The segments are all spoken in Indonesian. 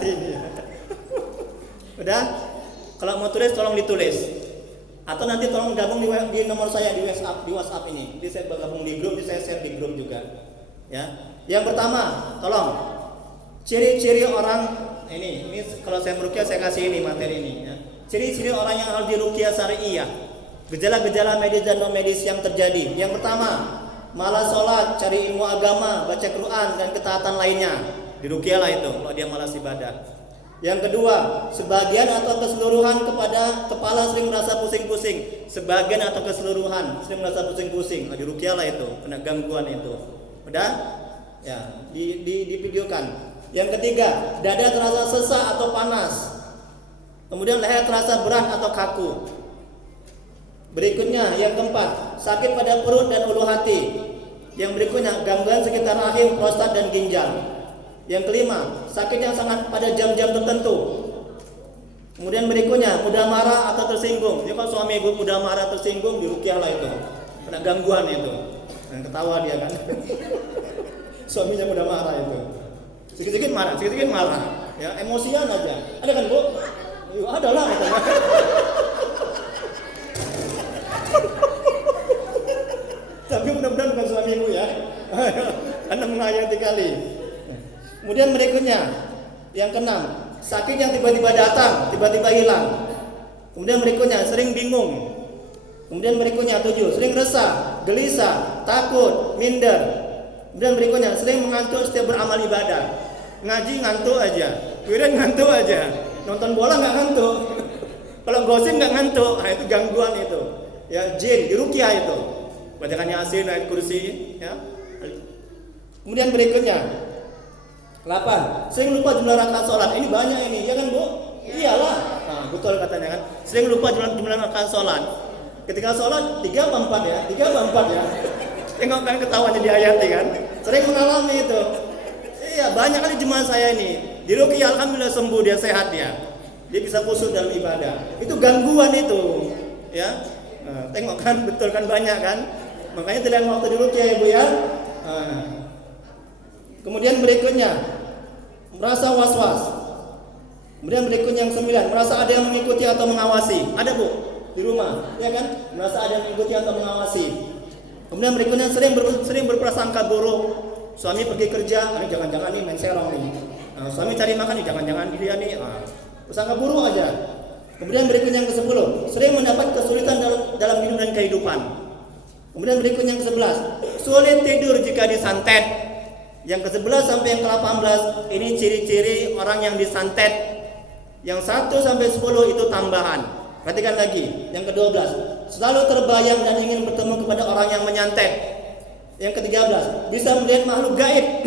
hati-hati ini. Udah? Kalau mau tulis tolong ditulis. Atau nanti tolong gabung di nomor saya di WhatsApp ini. Jadi saya gabung di grup, saya share di grup juga. Ya. Yang pertama, tolong ciri-ciri orang ini kalau saya meruqyah saya kasih ini materi ini ya. Ciri-ciri orang yang harus diruqyah syariah. Gejala-gejala medis dan non medis yang terjadi. Yang pertama, malas sholat, cari ilmu agama, baca Quran dan ketaatan lainnya. Diruqyah lah itu kalau dia malas ibadah. Yang kedua, sebagian atau keseluruhan kepala sering merasa pusing-pusing. Sebagian atau keseluruhan sering merasa pusing-pusing. Diruqyah lah itu, kena gangguan itu. Udah? Ya, di videokan. Yang ketiga, dada terasa sesak atau panas. Kemudian leher terasa berat atau kaku. Berikutnya, yang keempat, sakit pada perut dan ulu hati. Yang berikutnya, gangguan sekitar rahim, prostat dan ginjal. Yang kelima, sakit yang sangat pada jam-jam tertentu. Kemudian berikutnya, mudah marah atau tersinggung. Jadi kalau suami ibu mudah marah tersinggung, diruqyah lah itu. Kena gangguan itu. Dan ketawa dia kan. Suaminya mudah marah itu. Sedikit-sedikit marah. Ya, emosian aja. Ada kan, Bu? Ada lah katanya. Tapi mudah-mudahan bukan suami ibu ya. Anda menghayati kali. Kemudian berikutnya, yang keenam, sakit yang tiba-tiba datang, tiba-tiba hilang. Kemudian berikutnya, sering bingung. Kemudian berikutnya 7, sering resah, gelisah, takut, minder. Kemudian berikutnya, sering mengantuk setiap beramal ibadah. Ngaji ngantuk aja, wirid ngantuk aja, nonton bola nggak ngantuk. Kalau gosip nggak ngantuk, itu gangguan itu. Ya, jin, diruqyah itu. Bacakan Yasin, ayat kursi, ya. Kemudian berikutnya 8. Sering lupa jumlah rakaat sholat. Ini banyak ini, ya kan, Bu? Iyalah. Nah, betul katanya kan. Sering lupa jumlah rakaat sholat. Ketika sholat 3 apa 4 ya? 3 apa 4 ya? Tengok kan ketawanya di ayat kan. Sering mengalami itu. Iya, banyak kali jemaah saya ini. Diruqyah alhamdulillah sembuh, dia sehat dia. Dia bisa khusyuk dalam ibadah. Itu gangguan itu. Ya. Nah, tengok kan betul kan banyak kan? Makanya tidak ada waktu diruqyah ya, Bu ya. Nah. Kemudian berikutnya, merasa was-was. Kemudian berikutnya yang 9, merasa ada yang mengikuti atau mengawasi. Ada, Bu, di rumah, ya kan? Merasa ada yang mengikuti atau mengawasi. Kemudian berikutnya sering berprasangka buruk. Suami pergi kerja, jangan-jangan nih main serong nih. Nah, suami cari makan nih, jangan-jangan dia nih. Prasangka buruk aja. Kemudian berikutnya yang ke-10, sering mendapat kesulitan dalam hidup dan kehidupan. Kemudian berikutnya yang ke-11, sulit tidur jika disantet. Yang ke-11 sampai yang ke-18 ini ciri-ciri orang yang disantet. Yang 1 sampai 10 itu tambahan. Perhatikan lagi. Yang ke-12, selalu terbayang dan ingin bertemu kepada orang yang menyantet. Yang ke-13, bisa melihat makhluk gaib.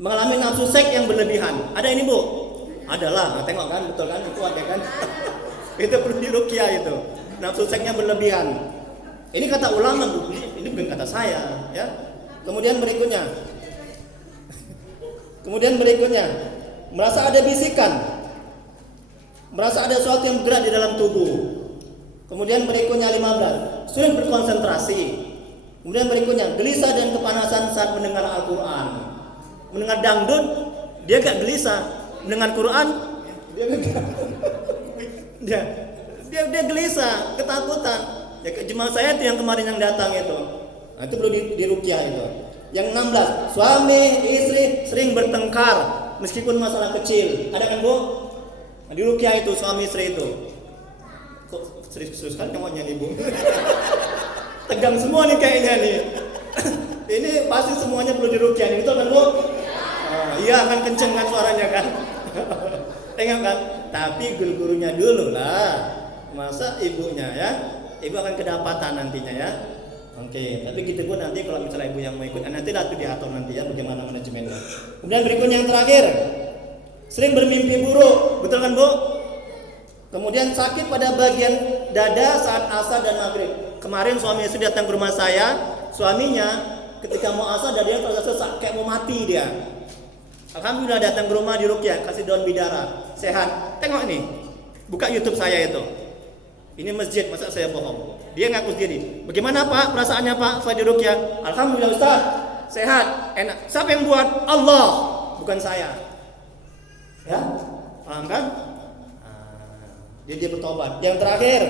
Mengalami nafsu seks yang berlebihan. Ada ini, Bu? Adalah. Nah, tengok kan, betul kan? Itu ada kan? Itu perlu diruqyah itu. Nafsu seksnya berlebihan. Ini kata ulama, Bu. Ini bukan kata saya, ya. Kemudian berikutnya, merasa ada bisikan, merasa ada sesuatu yang bergerak di dalam tubuh. Kemudian berikutnya 15, sulit berkonsentrasi. Kemudian berikutnya, gelisah dan kepanasan saat mendengar Al-Quran. Mendengar dangdut, dia gak gelisah. Mendengar Quran, dia gelisah, ketakutan. Ya, jemaah saya itu yang kemarin yang datang itu. Nah, itu perlu diruqyah itu. Yang 16, suami istri sering bertengkar meskipun masalah kecil. Ada kan, Bu? Nah, diruqyah itu suami istri itu. Kok serius kan ngomongnya nih, Bu? Tegang semua nih kayaknya nih. Ini pasti semuanya perlu diruqyah nih, betul kan, Bu? Iya kan, kenceng kan suaranya kan. Tengok kan? Tapi guru-gurunya dulu lah. Masa ibunya ya? Ibu akan kedapatan nantinya ya. Oke, tapi gitu Bu, nanti kalau misalnya ibu yang mau ikut, nanti lah tuh diatur nanti ya bagaimana manajemennya. Kemudian berikutnya yang terakhir, sering bermimpi buruk, betul kan, Bu? Kemudian sakit pada bagian dada saat asar dan maghrib. Kemarin suami istri datang ke rumah saya, suaminya ketika mau asar dadanya terasa sesak kayak mau mati dia. Alhamdulillah datang ke rumah diruqyah, kasih daun bidara, sehat. Tengok nih, buka YouTube saya itu. Ini masjid, masa saya bohong? Dia ngaku sendiri. Bagaimana Pak perasaannya Pak saya diruqyah? Alhamdulillah Ustaz, sehat, enak. Siapa yang buat? Allah, bukan saya. Ya, paham kan? Dia bertobat. Yang terakhir,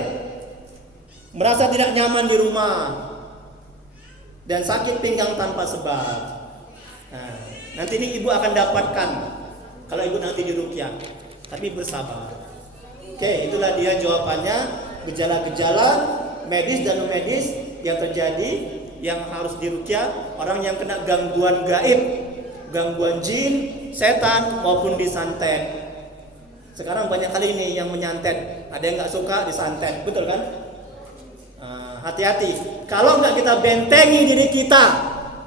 merasa tidak nyaman di rumah dan sakit pinggang tanpa sebab. Nah, nanti ini ibu akan dapatkan kalau ibu nanti diruqyah. Tapi bersabar. Oke, itulah dia jawabannya. Gejala-gejala medis dan non medis yang terjadi yang harus diruqyah orang yang kena gangguan gaib, gangguan jin, setan maupun disantet. Sekarang banyak kali ini yang menyantet. Ada yang nggak suka disantet, betul kan? Hati-hati. Kalau nggak kita bentengi diri kita,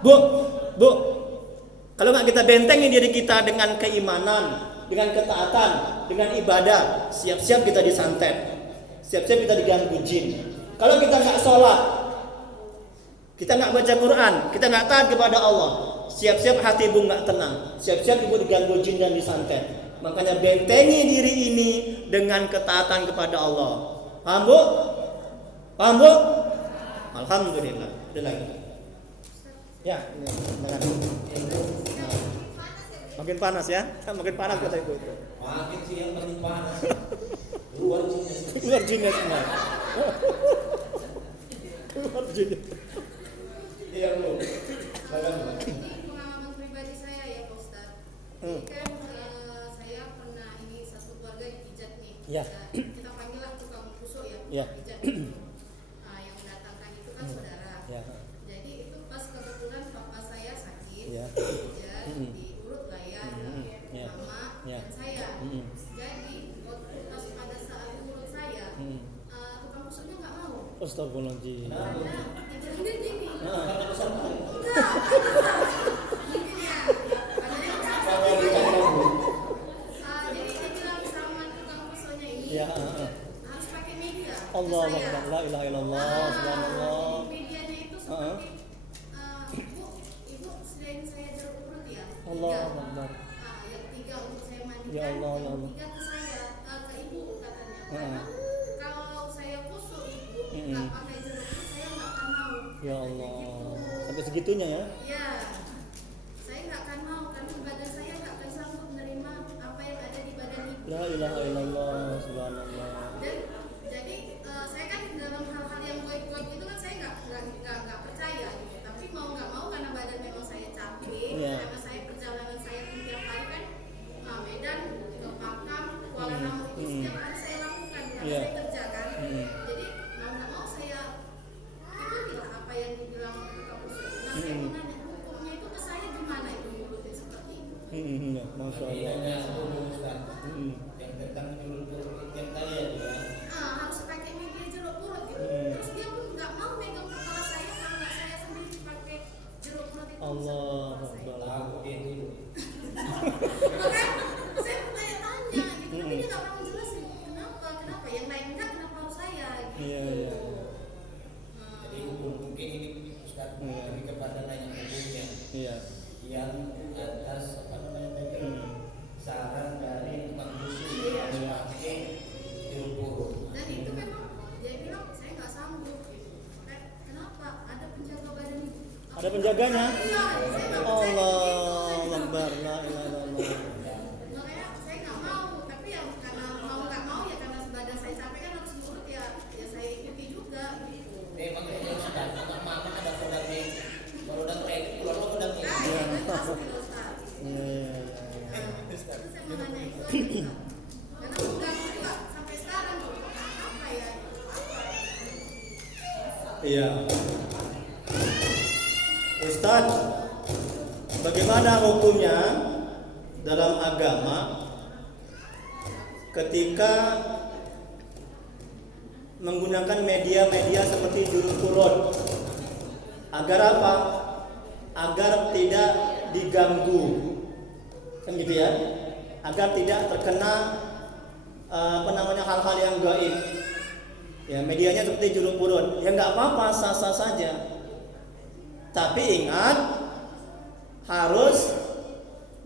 bu, kalau nggak kita bentengi diri kita dengan keimanan, dengan ketaatan, dengan ibadah, siap-siap kita disantet, siap-siap kita diganggu jin. Kalau kita nggak sholat, kita nggak baca Quran, kita nggak taat kepada Allah, siap-siap hati ibu nggak tenang, siap-siap ibu diganggu jin dan disantet. Makanya bentengi diri ini dengan ketaatan kepada Allah. Paham bu? Paham bu? Alhamdulillah. Ada lagi? Ya, nah. Makin panas ya? Makin panas kata ibu itu. Makin sih yang paling panas. Luar jinnya semua. Luar jinnya. Iya bu. Ini pengalaman pribadi saya ya Pak Ustadz. Ini kan saya pernah ini satu keluarga dipijat nih. Ya. Kita panggil lah tukang kusuk ya. Ya. Pijat. Yang mendatangkan itu kan saudara. Ya. Jadi itu pas kebetulan papa saya sakit. Ya. Dipijat, diurut lah ya. Ya. Mama Ya. dan saya. Jadi waktu pas pada saat urut saya, tukang kusuknya nggak mau. Astagfirullahaladzim. Karena dibilangnya gini. Jadi dia bilang sama tukang kusuknya ini Ya. harus pakai media. Allah Akbar. La ilaha illallah. Subhanallah. Medianya itu seperti ibu selain saya jeruk purut ya. Allah tiga. Akbar. Yang 3 untuk saya mandikan. Ya Allah, ya yang Allah. 3 ke saya ke ibu katanya. Karena kalau saya kusuk ibu nggak pakai jeruk purut saya nggak akan mau. Ya Allah. Sampai segitunya ya? Ya, saya nggak akan mau karena badan saya nggak akan sanggup menerima apa yang ada di badan ibu. La ilaha illallah. Subhanallah. Dan jadi saya kan dalam hal-hal yang goib-goib itu kan saya nggak percaya gitu. Tapi mau nggak mau karena badan memang saya capek, Iya. karena saya perjalanan saya tiap hari kan Medan ke Pakam, Kuala Namu itu setiap hari saya lakukan karena Iya. saya kerja kan. Jadi mau nggak mau saya ikutilah apa yang dibilang tukang kusuk. Nah saya mau nanya hukumnya itu ke saya gimana itu nurutin seperti itu? Ya, Masya Allah. yang tentang nyuruh yang tadi ya. Harus pakai media jeruk purut gitu. Terus dia pun nggak mau megang kepala saya karena saya sendiri pakai jeruk purut itu. Allah Tahu dia dulu. Makanya saya bertanya-tanya gitu, tapi dia nggak pernah menjelasin kenapa yang lain enggak, kenapa harus saya gitu. Iya. Jadi mungkin ini Ustaz lebih kepada nanya hukumnya. Iya. Yang atas apa namanya tadi saran dari tukang kusuk harus pakai jeruk purut. Dan itu memang dia bilang saya nggak sanggup gitu. Kenapa? Ada penjaga badan itu. Ada penjaganya? Iya, saya nggak percaya Allah Akbar. La ilaha illallah. makanya saya nggak mau, tapi ya karena mau nggak mau ya karena badan saya capek kan harus diurut ya saya ikuti juga gitu. Makanya Ustaz, mama ada produk ini. Kalau udah kredit keluar lo udah Nah, ya kan pasti Ustaz. Iya. Terus saya mau nanya itu aja, Ustaz. Karena mengganggu juga sampai sekarang tuh apa ya? Iya. Ustadz, bagaimana hukumnya dalam agama ketika menggunakan media-media seperti jeruk purut agar apa? Agar tidak diganggu, kan gitu ya? Agar tidak terkena hal-hal yang gaib. Ya, medianya seperti jeruk purut. Ya nggak apa-apa, sah-sah saja. Tapi ingat, harus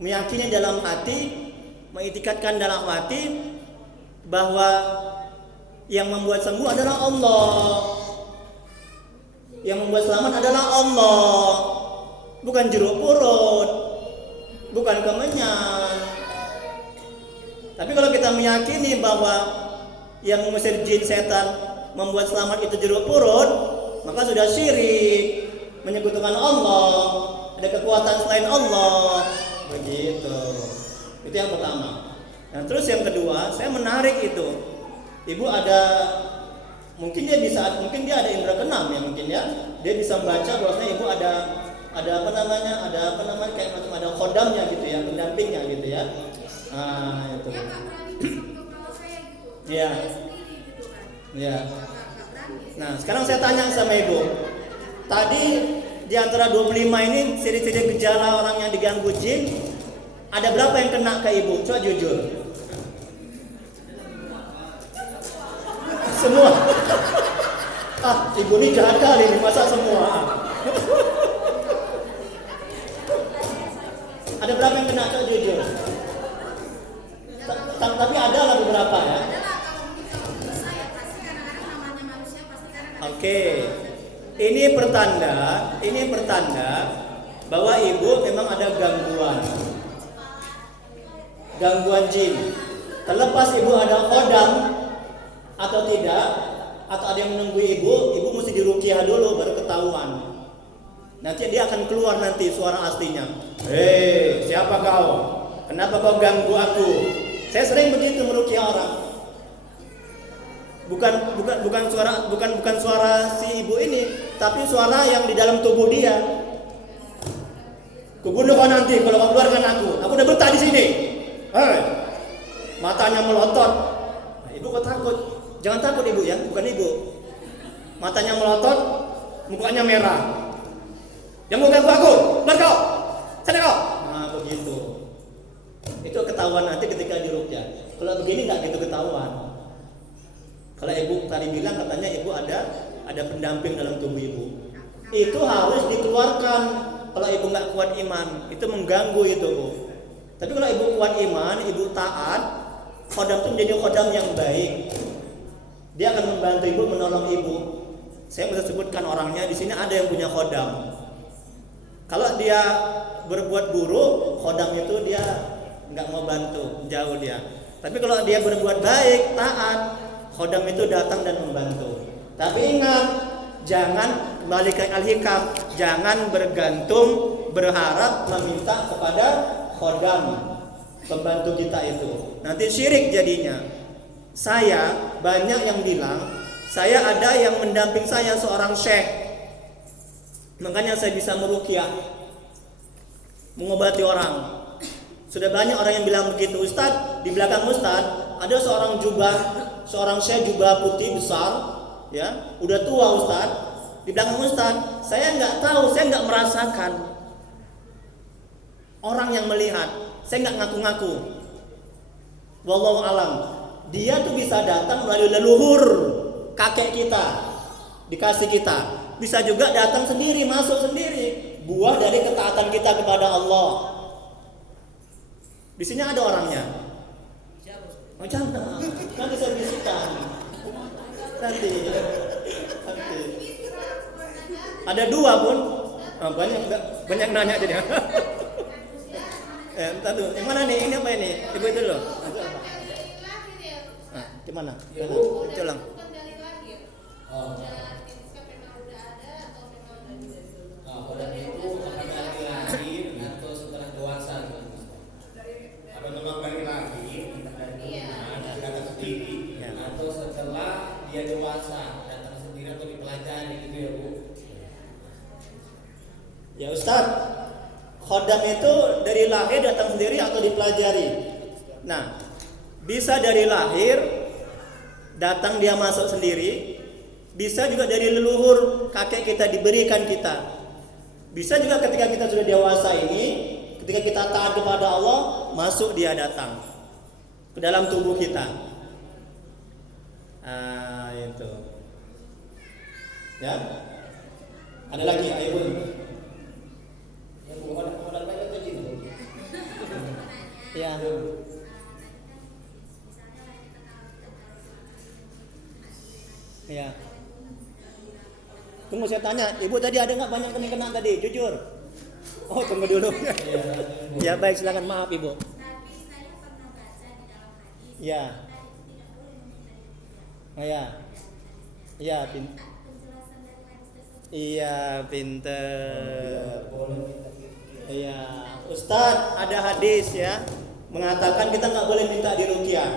meyakini dalam hati, mengitikadkan dalam hati bahwa yang membuat sembuh adalah Allah, yang membuat selamat adalah Allah, bukan jeruk purut, bukan kemenyan. yang meyakini bahwa yang mengusir jin setan membuat selamat itu jeruk purut, maka sudah syirik, menyekutukan Allah, ada kekuatan selain Allah. Begitu. Itu yang pertama. Nah, terus yang kedua, saya menarik itu. Ibu ada, mungkin dia ada indera keenam ya mungkin ya. Dia bisa membaca bahwasanya ibu ada apa namanya kayak macam ada khodamnya gitu ya, pendampingnya gitu ya. Nah, itu. Dia nggak berani masuk ke kepala saya gitu. Iya. Saya sendiri gitu kan. Iya. Nggak berani. Nah, sekarang saya tanya sama ibu. Tadi di antara 25 ini ciri-ciri gejala orang yang diganggu jin, ada berapa yang kena ke ibu? Coba jujur. Semua. Ibu ini jahat kali nih, masa semua? Ada berapa yang kena? Coba jujur. Tapi ada lah beberapa ya. Adalah kalau bisa ya pasti kadang-kadang namanya manusia pasti kadang-kadang. Oke. Ini pertanda bahwa ibu memang ada gangguan jin. Terlepas ibu ada khodam atau tidak, atau ada yang menunggu ibu mesti diruqyah dulu baru ketahuan. Nanti dia akan keluar nanti suara aslinya. Hei, siapa kau? Kenapa kau ganggu aku? Saya sering begitu meruqyah orang. Bukan suara si ibu ini, tapi suara yang di dalam tubuh dia. Kubunuh kau nanti kalau kau keluarkan aku. Aku udah betah di sini. Hei, matanya melotot. Nah, ibu kok takut? Jangan takut ibu ya, bukan ibu. Matanya melotot, mukanya merah. Yang mau ganggu aku, keluar kau, sana kau. Nah begitu. Itu ketahuan nanti ketika diruqyah. Kalau begini nggak gitu ketahuan. Kalau ibu tadi bilang katanya ibu ada pendamping dalam tubuh ibu, itu harus dikeluarkan. Kalau ibu nggak kuat iman, itu mengganggu itu bu. Tapi kalau ibu kuat iman, ibu taat, khodam itu menjadi khodam yang baik. Dia akan membantu ibu, menolong ibu. Saya bisa sebutkan orangnya di sini ada yang punya khodam. Kalau dia berbuat buruk, khodam itu dia nggak mau bantu, jauh dia. Tapi kalau dia berbuat baik, taat, khodam itu datang dan membantu. Tapi ingat, jangan kembali ke al-hikam, jangan bergantung, berharap, meminta kepada khodam pembantu kita itu. Nanti syirik jadinya. Saya banyak yang bilang, saya ada yang mendamping saya seorang syekh. Makanya saya bisa meruqyah, mengobati orang. Sudah banyak orang yang bilang begitu. Ustaz, di belakang Ustaz ada seorang syekh jubah putih besar, ya, udah tua Ustaz. Di belakang Ustaz, saya nggak tahu, saya nggak merasakan. Orang yang melihat, saya nggak ngaku-ngaku. Wallahu alam. Dia tuh bisa datang melalui leluhur kakek kita, dikasih kita. Bisa juga datang sendiri, masuk sendiri. Buah dari ketaatan kita kepada Allah. Di sini ada orangnya. Oh jangan, nanti saya bisikan. Nanti. Ada dua pun. Banyak nanya jadi. Tadu, yang mana nih? Ini apa ini? Ibu itu loh. Nah, gimana? Colang. Khodam itu akan dari lahir atau setelah dewasa. Apa memang dari lahir, datang sendiri, atau setelah dia dewasa, datang sendiri atau dipelajari gitu ya bu? Ya Ustaz, khodam itu dari lahir datang sendiri atau dipelajari? Nah, bisa dari lahir datang dia masuk sendiri, bisa juga dari leluhur kakek kita diberikan kita. Bisa juga ketika kita sudah dewasa ini, ketika kita taat kepada Allah, masuk dia datang ke dalam tubuh kita. Itu. Ya. Ada lagi, ayo. Ya bu, ada banyak tuh gitu. Ya. Ya. Tunggu saya tanya, ibu tadi ada nggak banyak yang kena tadi? Jujur. Oh tunggu dulu. Ya baik silakan, maaf ibu. Tapi saya pernah baca di dalam hadis Ya. Ya. Iya, iya, pinter. Iya, Ustadz, ada hadis ya mengatakan kita nggak boleh minta diruqyah.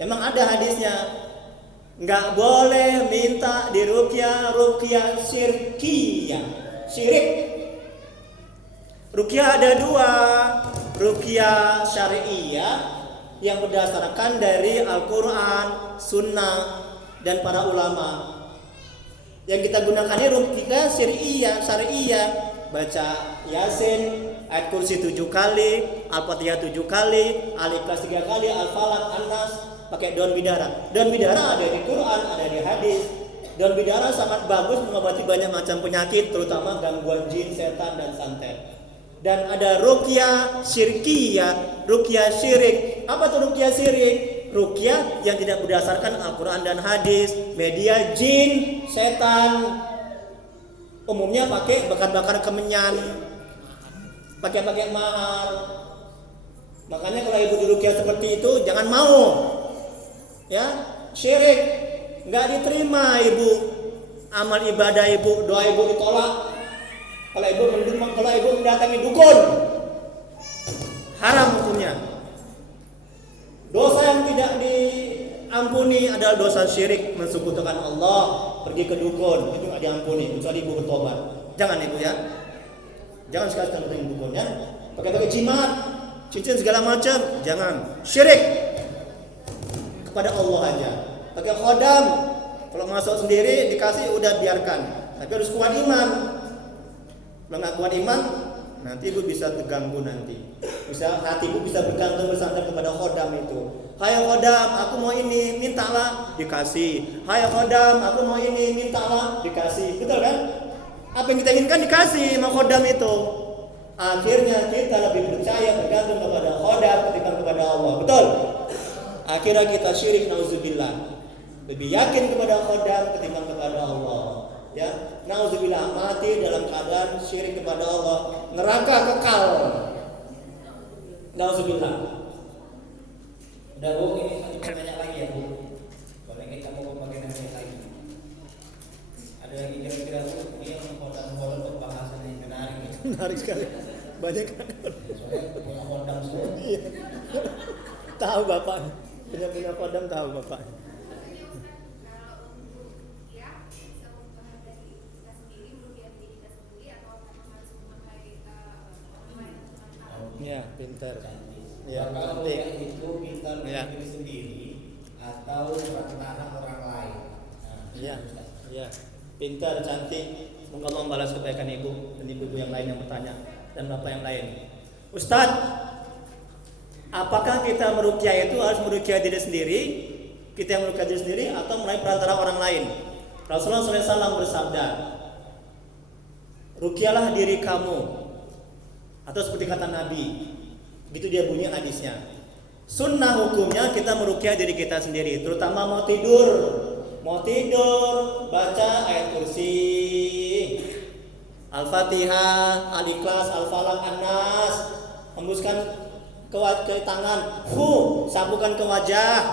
Emang ada hadisnya? Nggak boleh minta diruqyah, ruqyah syirkiyah, syirik. Ruqyah ada dua, ruqyah syari'iyah yang berdasarkan dari Al-Quran, Sunnah, dan para ulama. Yang kita gunakan ini ruqyah syari'iyah, baca Yasin, ayat kursi 7 kali, Al-Fatihah 7 kali, Al-Ikhlas 3 kali, Al-Falaq, An-Nas, pakai daun bidara. Daun bidara ada di Quran, ada di hadis. Daun bidara sangat bagus mengobati banyak macam penyakit, terutama gangguan jin, setan, dan santet. Dan ada ruqyah syirkiyah, ruqyah syirik. Apa tuh ruqyah syirik? Ruqyah yang tidak berdasarkan Al-Quran dan hadis, media jin, setan. Umumnya pakai bakar-bakar kemenyan, pakai mahal. Makanya kalau ibu diruqyah seperti itu jangan mau. Ya, syirik, nggak diterima ibu. Amal ibadah ibu, doa ibu ditolak. Kalau ibu mendatangi dukun, haram hukumnya. Dosa yang tidak diampuni adalah dosa syirik, mensekutukan Allah, pergi ke dukun, itu nggak diampuni kecuali ibu bertobat. Jangan ibu ya, jangan sekali-sekali bertemu dukun ya. Pakai jimat, cincin segala macam, jangan. Syirik kepada Allah aja. Pakai khodam, kalau masuk sendiri dikasih udah biarkan, tapi harus kuat iman. Kalau nggak kuat iman, nanti ibu bisa terganggu nanti. Bisa hatiku bisa bergantung bersandar kepada khodam itu. Hai khodam, aku mau ini, mintalah, dikasih. Hai khodam, aku mau ini, mintalah, dikasih. Betul kan? Apa yang kita inginkan dikasih sama khodam itu. Akhirnya kita lebih percaya bergantung kepada khodam ketimbang kepada Allah. Betul? Akhirnya kita syirik, nauzubillah. Lebih yakin kepada khodam ketimbang kepada Allah. Ya, nauzubillah, mati dalam keadaan syirik kepada Allah, neraka kekal. Nauzubillah. Udah Bu, ini satu pertanyaan lagi ya Bu. Boleh kita mau pakai nanya lagi. Ada lagi kira-kira Bu, ini yang kodam-kodam pembahasan yang menarik ya. Menarik sekali. Banyak kan? Soalnya punya kodam semua. Iya. Tahu Bapak. Punya khodam tahu Bapak. Ya, pintar. Ya, kalau penting. itu kita Ya. diri sendiri atau perantara orang lain. Iya, iya. Pintar, cantik. Semoga Allah membalas kebaikan ibu dan ibu-ibu yang lain yang bertanya dan bapak yang lain. Ustadz, apakah kita meruqyah itu harus meruqyah diri sendiri? Kita yang meruqyah diri sendiri atau melalui perantara orang lain? Rasulullah SAW bersabda, ruqyahlah diri kamu. Atau seperti kata Nabi, gitu dia bunyi hadisnya. Sunnah hukumnya kita meruqyah diri kita sendiri, terutama mau tidur baca ayat kursi, Al-Fatihah, Al-Ikhlas, Al-Falaq, An-Nas, hembuskan ke tangan, sapukan ke wajah,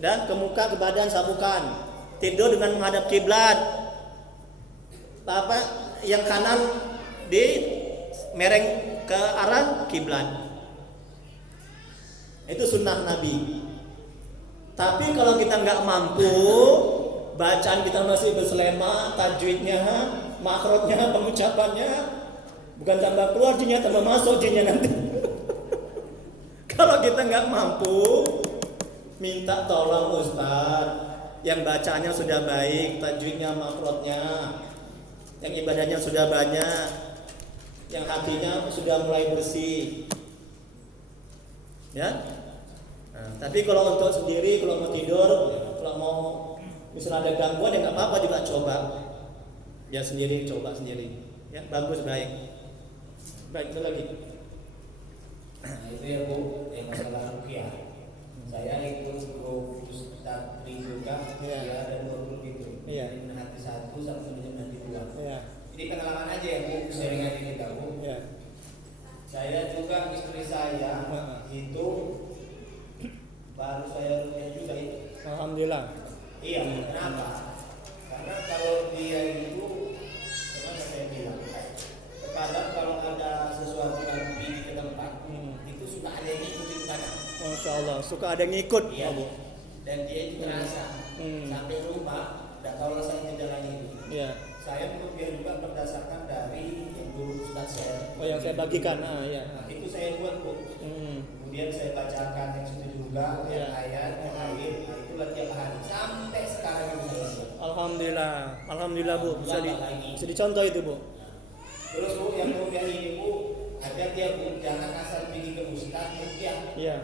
dan ke muka, ke badan sapukan. Tidur dengan menghadap kiblat. Yang kanan di mereng ke arah kiblat. Itu sunnah Nabi. Tapi kalau kita nggak mampu, bacaan kita masih berselema, tajwidnya, makhrajnya, pengucapannya, bukan tambah keluar jinnya, tambah masuk jinnya nanti. Kalau kita nggak mampu, minta tolong Ustaz yang bacaannya sudah baik, tajwidnya, makhrajnya, yang ibadahnya sudah banyak, yang hatinya sudah mulai bersih, ya. Nah, tapi kalau untuk sendiri, kalau mau tidur, kalau mau misalnya ada gangguan ya nggak apa-apa juga coba, ya sendiri, coba sendiri, ya bagus baik. Baik, itu lagi. Nah itu ya Bu, yang masalah ruqyah. Saya ikut grup Ustadz Tri juga, Ya. ya ada 2 grup itu. Ya. Dari Menhati 1 sampai Menhati 2. Ya, Jadi pengalaman aja ya Bu, sharing aja kita Bu. ya. Saya juga istri saya itu baru saya rukyah juga itu. Alhamdulillah. Iya, kenapa? Karena kalau dia itu, gimana saya bilang, terkadang kalau ada sesuatu yang pergi ke tempat, itu suka ada yang ngikutin ke kanan. Masya Allah, suka ada yang ngikut, Iya. Pak Bu. Dan dia itu terasa sampai rumah, tidak tahu rasanya jalannya itu. Iya. Saya merukyah juga berdasarkan dari yang dulu Ustaz saya. Oh, yang saya bagikan, iya. Nah, itu saya buat Bu. Kemudian saya bacakan yang situ juga, Iya. ayat, nah itulah tiap hari sampai sekarang itu saya buat. Alhamdulillah, alhamdulillah Bu, bisa dicontoh itu Bu. Terus Bu, yang rukyah ini Bu, ada dia Bu, jangan asal pergi ke Ustaz rukyah. Iya.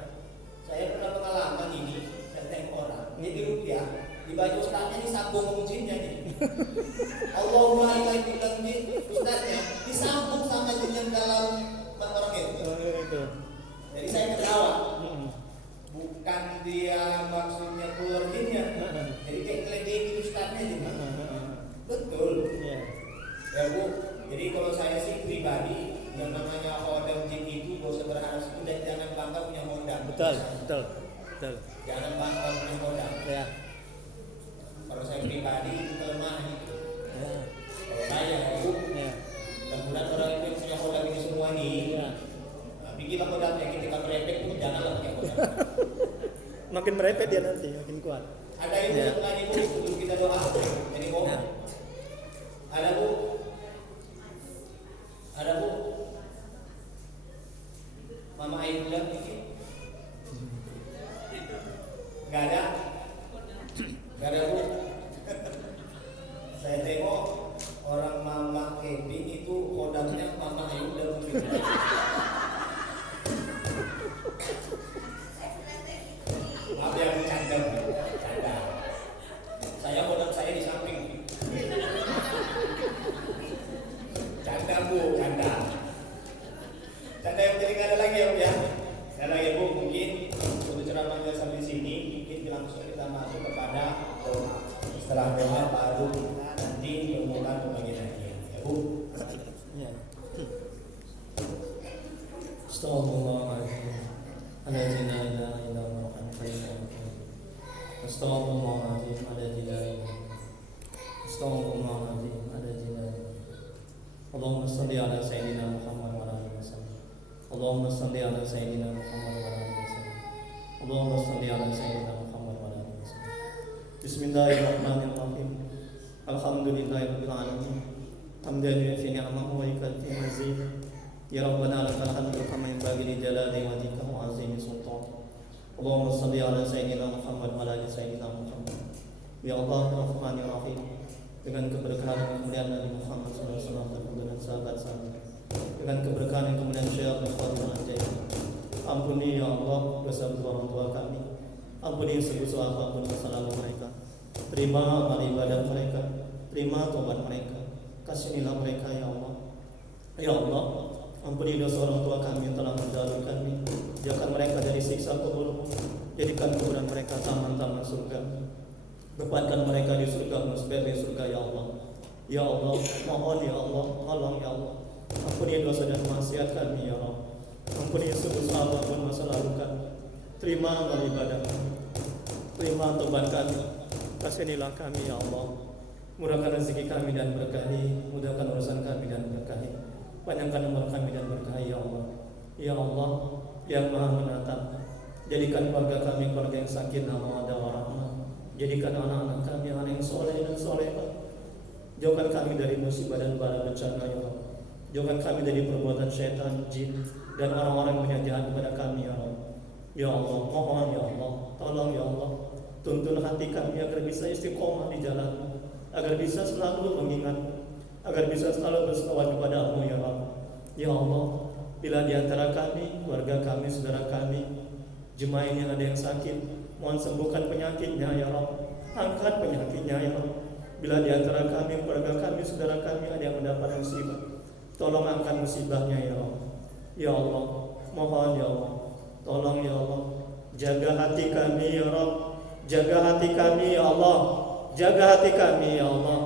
Saya pernah pengalaman ini, saya tengok orang, dia di rukyah, di baju Ustaznya disambung kuncinya nih. Allahumma ilaihi bilang di Ustaznya disambung sama jin yang dalam orang itu. Itu. Jadi saya ketawa. Bukan dia maksudnya keluar jinnya. Jadi kayak ngeledekin Ustaznya juga. Betul. Iya. Ya Bu, jadi kalau saya sih pribadi yang namanya hodam jin itu gak usah berharap itu dan jangan bangga punya hodam. Betul. Jangan bangga punya hodam. Ya. Kalau saya pribadi itu kelemahan itu. Ya. Kalau saya Bu, Ya. mudah-mudahan orang itu yang punya hodam ini semua nih. Ya. Nah, bikinlah hodamnya ketika merepek pun janganlah pakai hodam. Makin merepet dia nanti, makin kuat. Ada yang Ya. punya penanya Bu sebelum kita doa. Jadi Bu, Ya. ada Bu, ada Bu. Mama Ayu bilang bikin. Gak ada. Gak ada Bu. Saya tengok orang Mama Kevin itu kodamnya Mama Ayu dan mungkin. Maaf ya bercanda, bercanda. Saya kodam saya di samping. Canda Bu, canda. Canda yang jadi nggak ada lagi ya Bu ya. Nggak ada lagi Bu, mungkin untuk ceramahnya sampai sini, mungkin langsung kita masuk kepada doa. Setelah doa baru kita nanti memulai pembagian hadiah. Ya Bu. Ya. Astaghfirullahaladzim. Alladzi la ilaha illa huwa al-hayyul qayyum. Astaghfirullahaladzim. Alladzi la ilaha. Astaghfirullahaladzim. Alladzi la ilaha. Allahumma salli ala sayyidina Muhammad wa ala alihi wasallam. Allahumma salli ala sayyidina Muhammad wa ala alihi wasallam. Allahumma salli ala sayyidina Muhammad wa ala alihi wasallam. Bismillahirrahmanirrahim. Alhamdulillahirabbil alamin. Hamdan yu'affi ni'amahu wa yukafi mazidah. Ya Rabbana lakal hamdu kama yanbaghi li jalali wajhika wa 'azimi sultanik. Allahumma shalli ala sayyidina Muhammad wa ala ali sayyidina Muhammad. Ya Allah Rahmanir Rahim. Dengan keberkahan dan kemuliaan Nabi Muhammad SAW dan sahabat-sahabat, dengan keberkahan dan kemuliaan Syekh Al-Fadhil Al-Jaini, ampuni ya Allah dosa orang tua kami, ampuni sebesar apapun masa lalu mereka, terima amal ibadah mereka, terima tobat mereka, kasihanilah mereka ya Allah. Ya Allah, ampuni dosa orang tua kami yang telah mendahului kami, jauhkan mereka dari siksa kubur, jadikan kuburan mereka taman-taman surga, tempatkan mereka di surga sebagai surga ya Allah. Ya Allah, mohon ya Allah, tolong ya Allah, ampuni dosa dan maksiat kami ya Allah, ampuni sebesar apapun masa lalu kami, terima amal ibadah kami, terima tobat kami, kasihanilah kami ya Allah, murahkan rezeki kami dan berkahi, mudahkan urusan kami dan berkahi, panjangkan umur kami dan berkahi ya Allah. Ya Allah yang Maha Menatap, jadikan keluarga kami keluarga yang sakinah mawaddah warahmah, jadikan anak-anak kami anak yang soleh dan solehah, jauhkan kami dari musibah dan bala bencana ya Allah, jauhkan kami dari perbuatan syaitan, jin dan orang-orang yang jahat kepada kami ya Allah. Ya Allah, mohon ya Allah, tolong ya Allah, tuntun hati kami agar bisa istiqomah di jalan, agar bisa selalu mengingat, agar bisa selalu berselawat kepada-Mu ya Allah. Ya Allah, bila di antara kami, keluarga kami, saudara kami, jemaah ini ada yang sakit, mohon sembuhkan penyakitnya ya Allah, angkat penyakitnya ya Allah. Bila di antara kami, keluarga kami, saudara kami ada yang mendapat musibah, tolong angkat musibahnya ya Allah. Ya Allah, mohon ya Allah, tolong ya Allah, jaga hati kami ya Allah, jaga hati kami ya Allah, jaga hati kami ya Allah,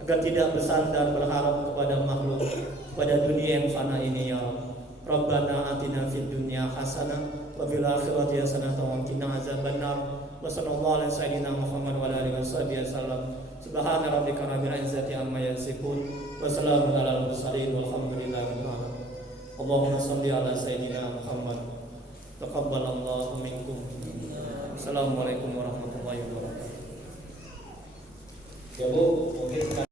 agar tidak bersandar berharap kepada makhluk, pada dunia yang fana ini ya Allah. Rabbana atina fid dunya hasanah wa fil akhirati hasanatan wa qina azabannar. Wa sallallahu ala sayyidina Muhammad wa ala alihi wasallam. Subhana rabbika rabbil izzati amma yasifun wa salamun alal mursalin walhamdulillahi rabbil alamin. Allahumma shalli ala sayyidina Muhammad. Taqabbalallahu minkum. Assalamualaikum warahmatullahi wabarakatuh. Ya Bu, mungkin